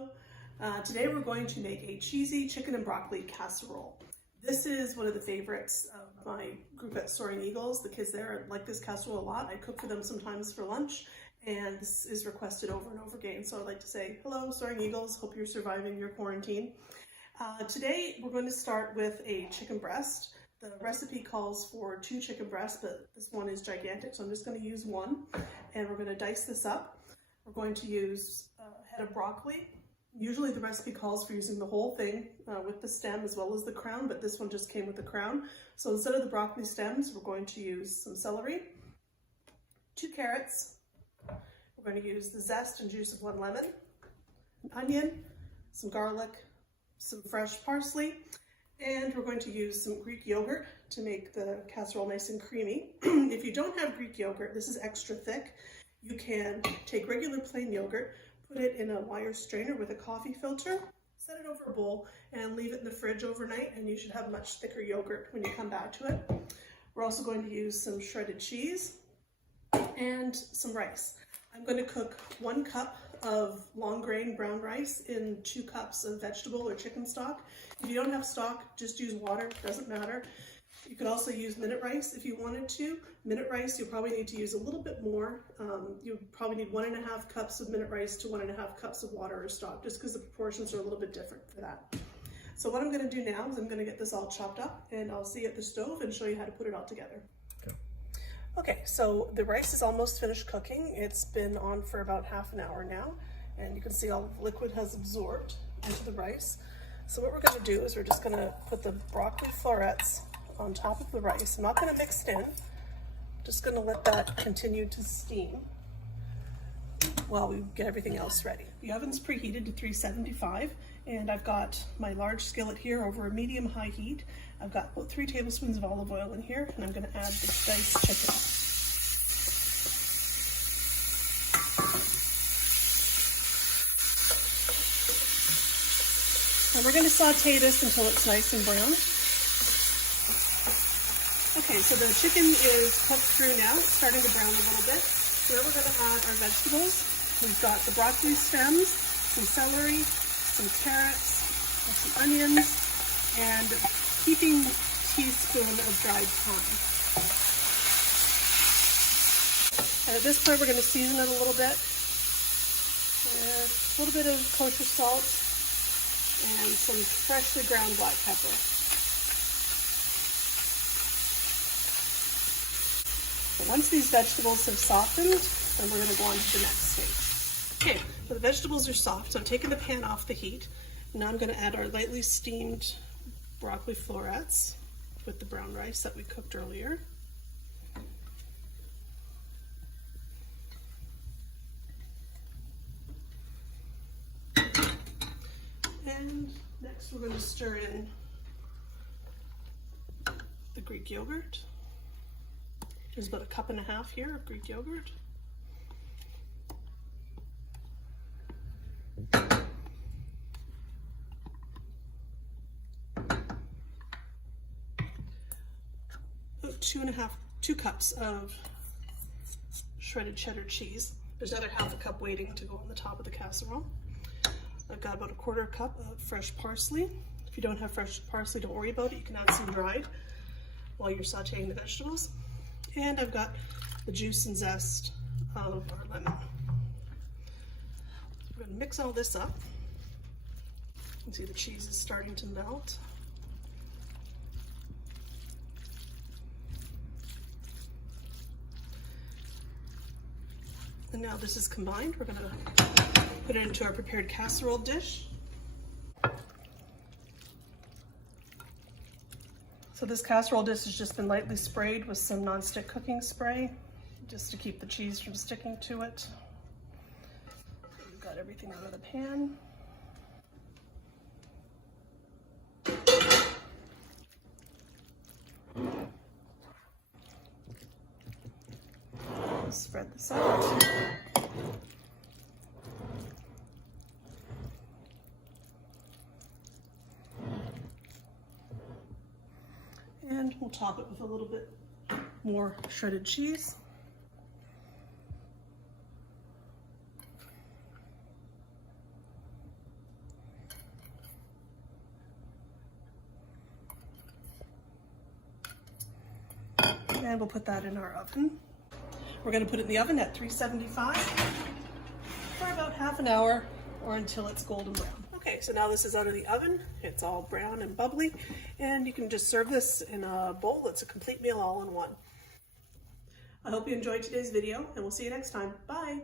Hello. Today we're going to make a cheesy chicken and broccoli casserole. This is one of the favorites of my group at Soaring Eagles. The kids there like this casserole a lot. I cook for them sometimes for lunch, and this is requested over and over again. So I'd like to say, hello, Soaring Eagles. Hope you're surviving your quarantine. Today we're going to start with a chicken breast. The recipe calls for 2 chicken breasts, but this one is gigantic, so I'm just going to use one. And we're going to dice this up. We're going to use a head of broccoli. Usually the recipe calls for using the whole thing with the stem as well as the crown, but this one just came with the crown. So instead of the broccoli stems, we're going to use some celery, 2 carrots. We're going to use the zest and juice of 1 lemon, an onion, some garlic, some fresh parsley, and we're going to use some Greek yogurt to make the casserole nice and creamy. If you don't have Greek yogurt, this is extra thick. You can take regular plain yogurt, put it in a wire strainer with a coffee filter, set it over a bowl, and leave it in the fridge overnight, and you should have much thicker yogurt when you come back to it. We're also going to use some shredded cheese and some rice. I'm going to cook 1 cup of long grain brown rice in 2 cups of vegetable or chicken stock. If you don't have stock, just use water, doesn't matter. You could also use minute rice if you wanted to. Minute rice, you'll probably need to use a little bit more. You probably need 1.5 cups of minute rice to 1.5 cups of water or stock, just because the proportions are a little bit different for that. So what I'm going to do now is I'm going to get this all chopped up, and I'll see you at the stove and show you how to put it all together. Okay, so the rice is almost finished cooking. It's been on for about half an hour now, and you can see all the liquid has absorbed into the rice. So what we're going to do is we're just going to put the broccoli florets on top of the rice. I'm not going to mix it in. I'm just going to let that continue to steam while we get everything else ready. The oven's preheated to 375, and I've got my large skillet here over a medium-high heat. I've got about 3 tablespoons of olive oil in here, and I'm going to add the diced chicken. And we're going to saute this until it's nice and brown. Okay, so the chicken is cooked through now. It's starting to brown a little bit. So now we're going to add our vegetables. We've got the broccoli stems, some celery, some carrots, some onions, and a heaping teaspoon of dried thyme. And at this point, we're going to season it a little bit. A little bit of kosher salt and some freshly ground black pepper. Once these vegetables have softened, then we're going to go on to the next stage. Okay, so the vegetables are soft, so I'm taking the pan off the heat. Now I'm going to add our lightly steamed broccoli florets with the brown rice that we cooked earlier. And next we're going to stir in the Greek yogurt. There's about 1.5 cups here of Greek yogurt. About 2 cups of shredded cheddar cheese. There's another 1/2 cup waiting to go on the top of the casserole. I've got about 1/4 cup of fresh parsley. If you don't have fresh parsley, don't worry about it. You can add some dried while you're sauteing the vegetables. And I've got the juice and zest of our lemon. We're going to mix all this up. You can see the cheese is starting to melt. And now this is combined. We're going to put it into our prepared casserole dish. So this casserole dish has just been lightly sprayed with some non-stick cooking spray, just to keep the cheese from sticking to it. We've got everything out of the pan. Spread this out. And we'll top it with a little bit more shredded cheese. And we'll put that in our oven. We're going to put it in the oven at 375 for about half an hour or until it's golden brown. Okay, so now this is out of the oven. It's all brown and bubbly, and you can just serve this in a bowl. It's a complete meal all in one. I hope you enjoyed today's video, and we'll see you next time. Bye!